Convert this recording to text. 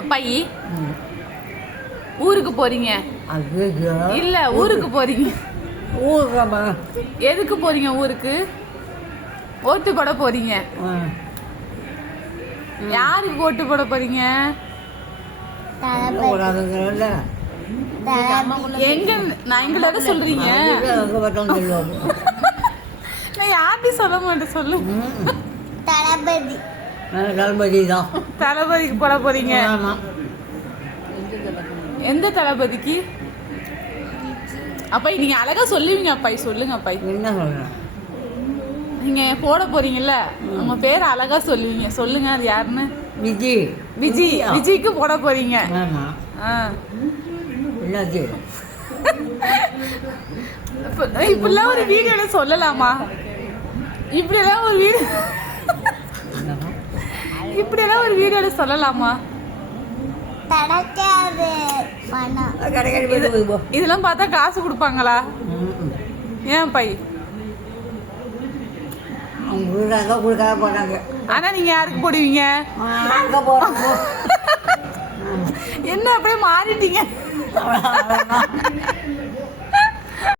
அப்பாயி ஊருக்கு போறீங்க? இல்ல ஊருக்கு போறீங்க. எதுக்கு போறீங்க ஊருக்கு? ஓட்டு போட போறீங்க. யாருக்கு ஓட்டு போட போறீங்க? எங்க நான் எங்களோட சொல்றீங்க? நான் யார்ட்டையும் சொல்ல மாட்டேன். சொல்லு. தளபதி. தளபதிக்கு போட போறீங்க. எந்த தளபதிக்கு? அப்பா நீங்க அழகா சொல்லுவீங்க. அப்பா சொல்லுங்க. அப்பா என்ன சொல்றேன்? நீங்க போட போறீங்கல்ல, உங்க பேரை அழகா சொல்லுவீங்க. சொல்லுங்க அது யாருன்னு. விஜய். விஜய்க்கு போட போறீங்க. இப்படிலாம் ஒரு வீடியோல சொல்லலாமா? இப்படியெல்லாம் ஒரு வீடியோல சொல்லலாமா? இதெல்லாம் பார்த்தா காசு கொடுப்பாங்களா? ஏன் பை? ஆனா நீங்க யாருக்கு போடுவீங்க? என்ன அப்படியே மாறிட்டீங்க?